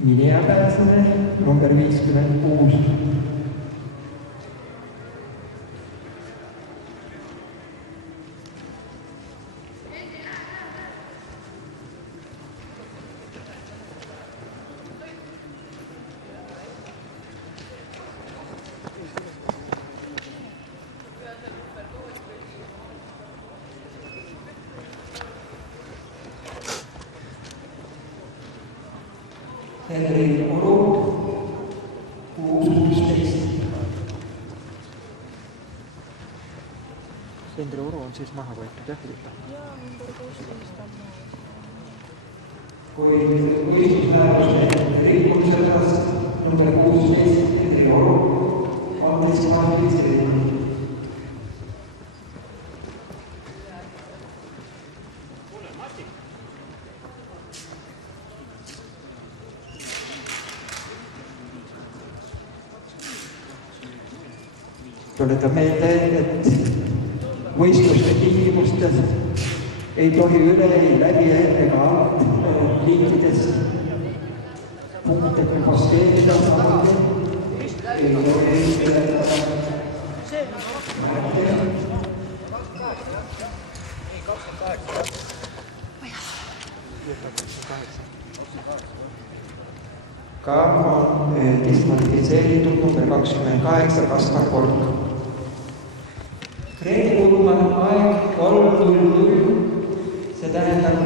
mineapääsene number 56. Henri Oru, 6-16. Henri Oru on siis maha võetud, jah? Jaa, number 16 on maha. Kui võistlusmääruste rikkumise pärast number 16 Henri Oru on diskvalifitseeritud. Tuletan meelde, et võistluste tingimustes ei tohi üle ei läbi ega alt liikides punkte posteerida, samuti ei tohi ületada märke. Ka on diskvalifitseeritud number 28 Kaspar Kork. Reet Kulman aeg 3:00, see tähendab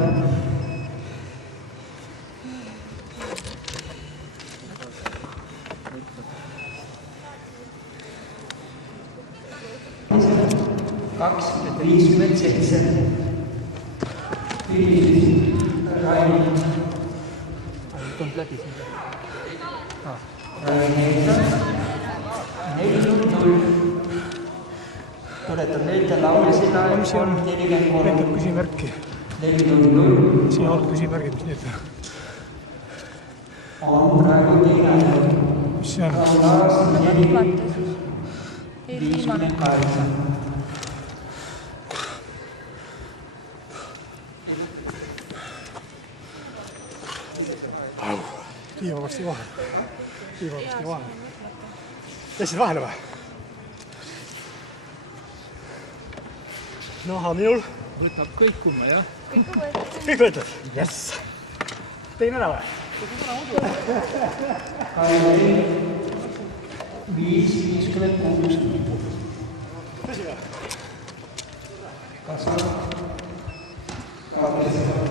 kakskümmend 57. Raini. Tund läbi siin. Raini 4:00. Tuletan meelde laulisida on 43. Näitab küsimärki. 4:00. Siin all küsimärgid, mis need on praegu teine. mis see on? Viimane. Tiiva varsti vahele. Tiiva varsti vahele. Läksid vahele või? Naha minul. Võtab kõik kumma, jah? Kõik võetud? Jess! Tegin ära või? 5:56. Tõsi või? Kas on? Katkestada.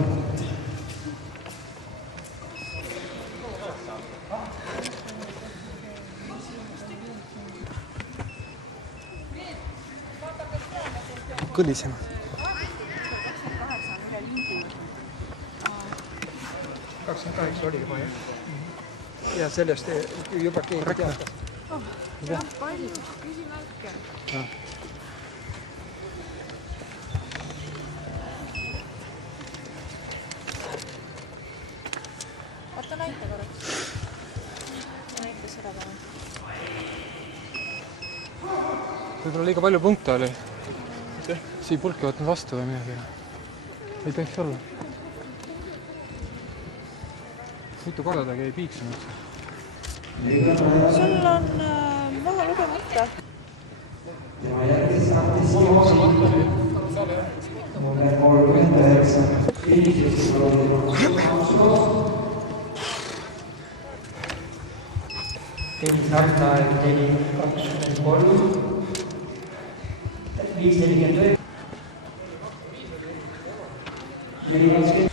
Kõlisema. 28 oli juba, jah? Ja sellest juba keegi teatas. See on palju küsimärke. Vaata näite korraks. Näite seda täna. Võib-olla liiga palju punkte oli. Siia pulki võtnud vastu või midagi. Ei tohiks olla. Mitu korda ta käi piiksanud. Sul on maha lugemata. Tema järgis saatis Joosi number 39. Eelises oli Tõnis Artaeg tegi 23. 5:49. 4:20.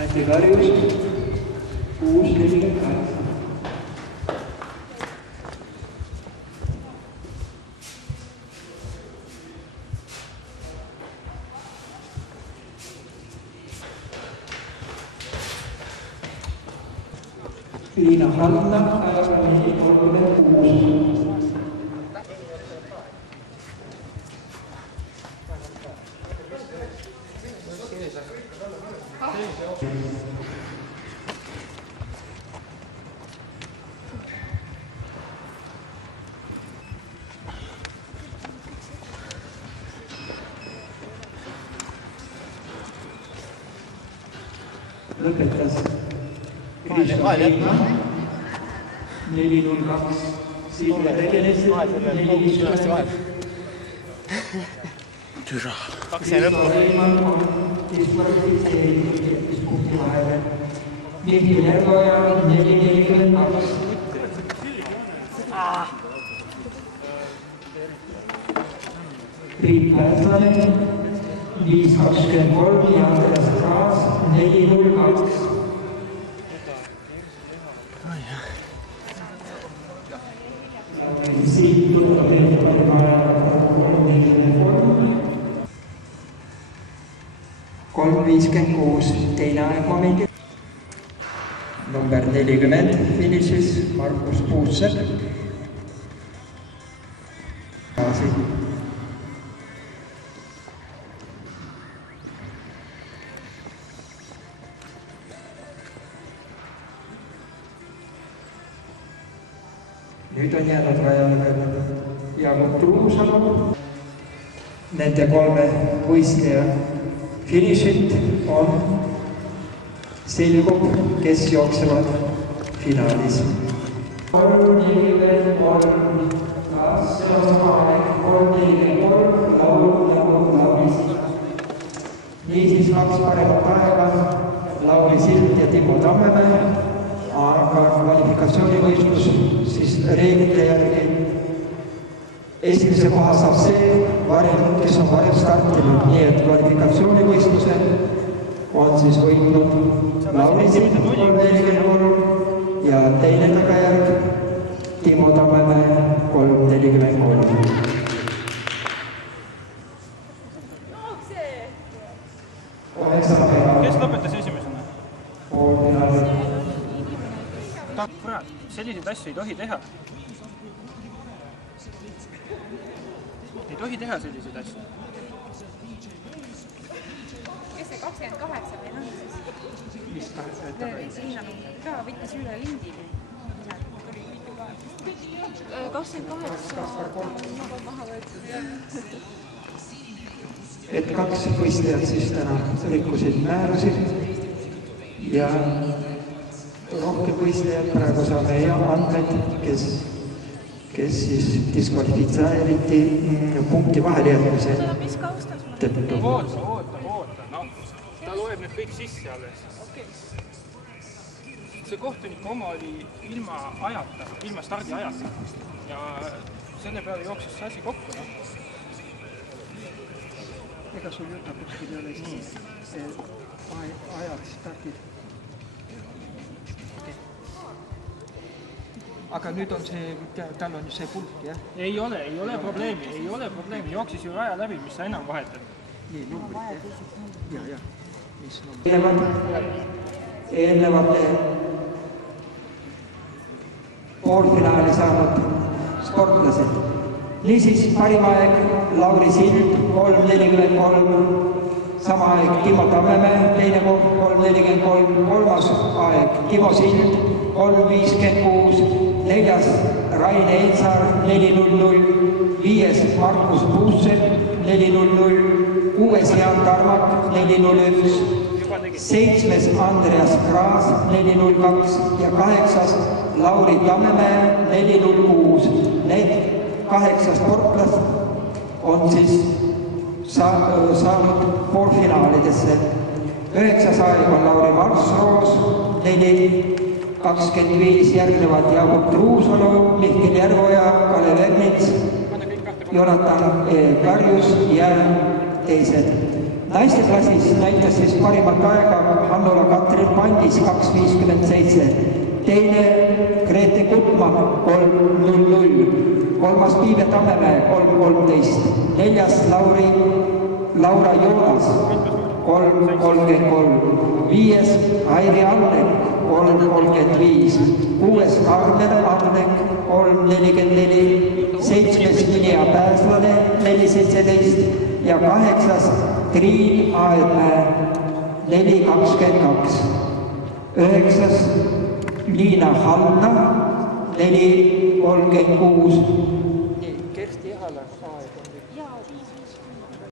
Anti Karjus 6:48. Liina Halna oli 36. lõpetas Kristjan Liikma 4.02. Silvia Tegenes 4.50. Türa. Kristo Reimann on diskvalifitseeritud punkti vahele. Mihkel Järveoja 4.42. Priit Pääslane 5.23 ja Andreas Kraas 4.02. Siit tuleb kolm 3.56 teine aegmoment. Number 40 finišis Markus Puussepp. Nüüd on jäänud rajale Jaagup Truusalu. Nende kolme võistleja finišit on selgub, kes jooksevad finaalis. 3.43, kas see on sama aeg 3.43, Lauris. Niisiis 2 paremat aega, Lauri Sild ja Timo Tammemäe, aga kvalifikatsioonivõistlus siis reeglite järgi esimese koha saab see varem, kes on varem startinud, nii et kvalifikatsioonivõistluse on siis võitnud Lauri Sild 3.43 ja teine tagajärg Timo Tammemäe 3.43. Kes lõpetas esimesena? Kurat, selliseid asju ei tohi teha. Ei tohi teha selliseid asju. Kes see 28 või noh? Mis Liina ka võttis üle lindi. 28 maha võetud. Et 2 võistlejat siis täna rikkusid määrusid ja rohkem võistlejad praegu saame andmed, kes siis diskvalifitseeriti punkti vahelejätmise tõttu. Oota. No, ta loeb need kõik sisse alles. See kohtunik oma oli ilma ajata, ilma stardi ajata. Ja selle peale jooksis see asi kokku. No. Ega sul juta kuskil ei ole siis ajad stardid. Aga nüüd on see, tal on see pulk, jah? Ei ole probleemi. Jooksis ju raja läbi, mis sa enam vahetad. Nii, numbrid, jah? Ja. Mis numbrid? Eelnevate poolfinaali saanud sportlased. Niisiis parim aeg Lauri Sild 3.43, sama aeg Timo Tammemäe, teine 3.43, kolmas aeg Timo Sild 3.56, neljas Rain Eetsaar 4.00, viies Markus Puussepp 4.00, kuues Jaan Tarmak 4.01, seitsmes Andreas Kraas 4.02 ja kaheksas Lauri Tammemäe 4.06. Need 8 sportlast on siis saanud poolfinaalidesse. 9. aeg on Lauri Marsroos 4.25, järgnevad Jaagup Truusalu, Mihkel Järveoja, Kalev Ernits, Jonatan Karjus ja teised. Naiste klassis näitas siis parimat aega Hannola Katrin Pandis 2.57, teine Grete Gutmann 3.00, kolmas Piive Tammemäe 3.13, neljas Laura Joonas 3.33, viies Airi Allek 3.35, kuues Karmen Allek 3.44, seitsmes Linia Pääslane 4.17 ja kaheksas Triin Aedmäe 4.22, üheksas Liina Halna 4.36. Kersti Ihala aeg on nüüd.